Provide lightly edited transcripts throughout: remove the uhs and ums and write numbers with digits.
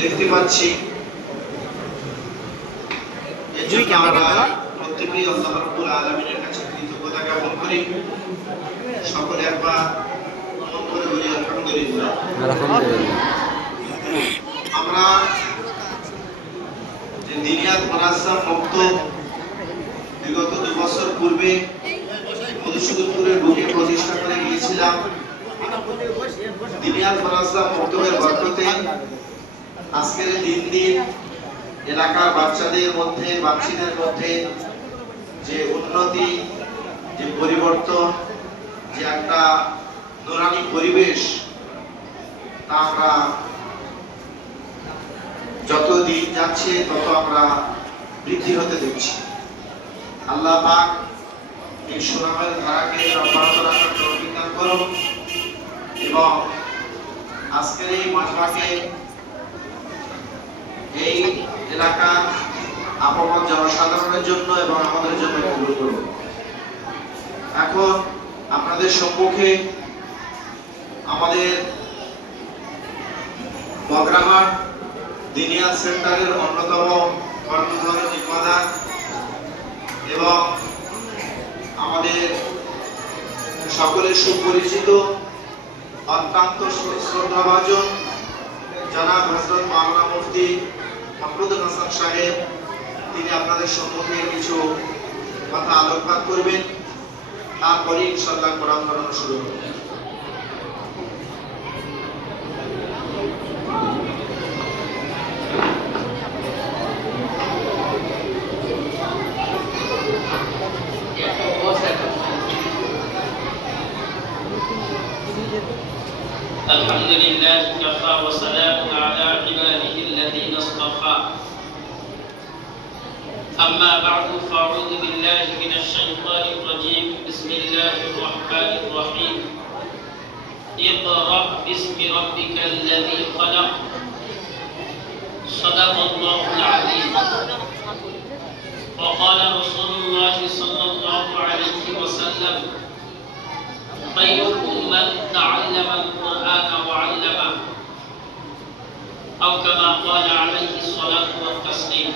দেখতে পাচ্ছি। প্রত্যেকেই আল্লাহ রাব্বুল আলামিনের কাছে কৃতজ্ঞতা জ্ঞাপন করি। সকলে একবার মন করে বলি আলহামদুলিল্লাহ। আমরা যে দিনিয়াত মাদ্রাসা মুক্ত বিগত 2 বছর পূর্বে মধুসূদনপুরের বুকে প্রতিষ্ঠা করে গিয়েছিলাম। দিনিয়াত মাদ্রাসা মুক্তের বরকতে আজকের দিন দিন এলাকার বাচ্চাদের মধ্যে বাচ্চাদের মধ্যে যে উন্নতি, যে পরিবর্তন, যে একটা নুরানি পরিবেশ, তা আমরা যত দিন যাচ্ছে তত আমরা বৃদ্ধি হতে দেখছি। আল্লাহ পাক এই সুনামের ধারাকে অব্যাহত রাখার তৌফিক দান করুন এবং আজকের এই মাজমাকে এই এলাকার আপামর জনসাধারণের জন্য এবং আমাদের জন্য কবুল করুন। এখন আপনাদের সম্মুখে আমাদের বগরাহাট দিনিয়াত সেন্টারের অন্যতম কর্ণধার জিম্মাদার এবং আমাদের সকলের সুপরিচিত অত্যন্ত শ্রদ্ধাভাজন জনাব হযরত মাওলানা মুফতি মাহমুদুল হাসান সাহেব, তিনি আপনাদের সম্মুখে কিছু কথা আলোকপাত করবেন। তারপরে ইনশাআল্লাহ কোরআন পড়ানো শুরু হবে। আলহামদুলিল্লাহ ওয়া সালামু আলা ইবাদিহি আল্লাযীনা ইসতাফা। أما بعد فأعوذ بالله من الشيطان الرجيم. بسم الله الرحمن الرحيم. اقرأ باسم ربك الذي خلق. صدق الله العظيم. وقال رسول الله صلى الله عليه وسلم: خيركم من تعلم القرآن وعلمه. أو كما قال عليه الصلاة والتسليم.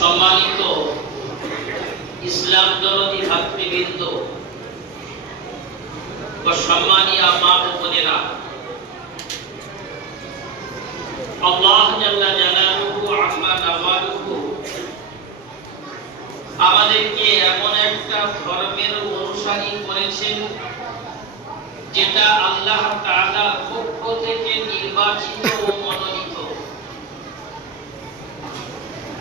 সম্মানিত ইসলাম দরদি ভাতৃবৃন্দ ও সম্মানীয় মা ও বোনেরা, আল্লাহ জাল্লা জালালুহু আম্মা নাওয়ালুহু আমাদেরকে এমন একটা ধর্মের অনুসারী করেছেন যেটা আল্লাহ তাআলার পক্ষ থেকে নির্বাচিত ও মনোনীত।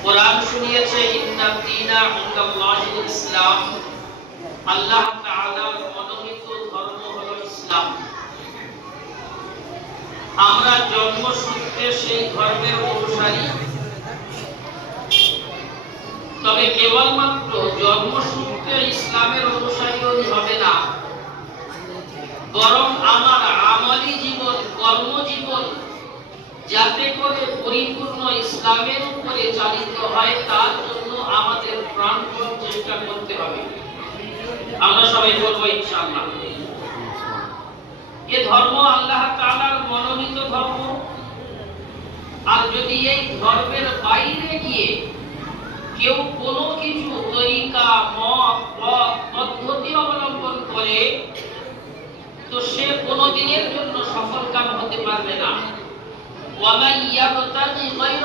কোরআন শুনিয়েছে ইন্না দীনা ইনদাল্লাহিল ইসলাম, আল্লাহ তাআলার মনোনীত ধর্ম হলো ইসলাম। আমরা জন্মসূত্রে সেই ধর্মের অনুসারী। তবে কেবলমাত্র জন্মসূত্রে ইসলামের অনুসারী হবে না, বরং আমার আমলি জীবন, কর্মজীবন যাতে করে পরিপূর্ণ ইসলামের উপরে চালিত হয়, তার জন্য আমাদের প্রাণপণ চেষ্টা করতে হবে। আমরা সবাই বলবো ইনশাআল্লাহ। এই ধর্ম আল্লাহ তাআলার মনোনীত ধর্ম। আর যদি এই ধর্মের বাইরে গিয়ে কেউ কোনো কিছু তরিকা, মত, পদ্ধতি অবলম্বন করে, তো সে কোনোদিনের জন্য সফলকাম হতে পারবে না। وَمَن يَبْتَغِ غَيْرَ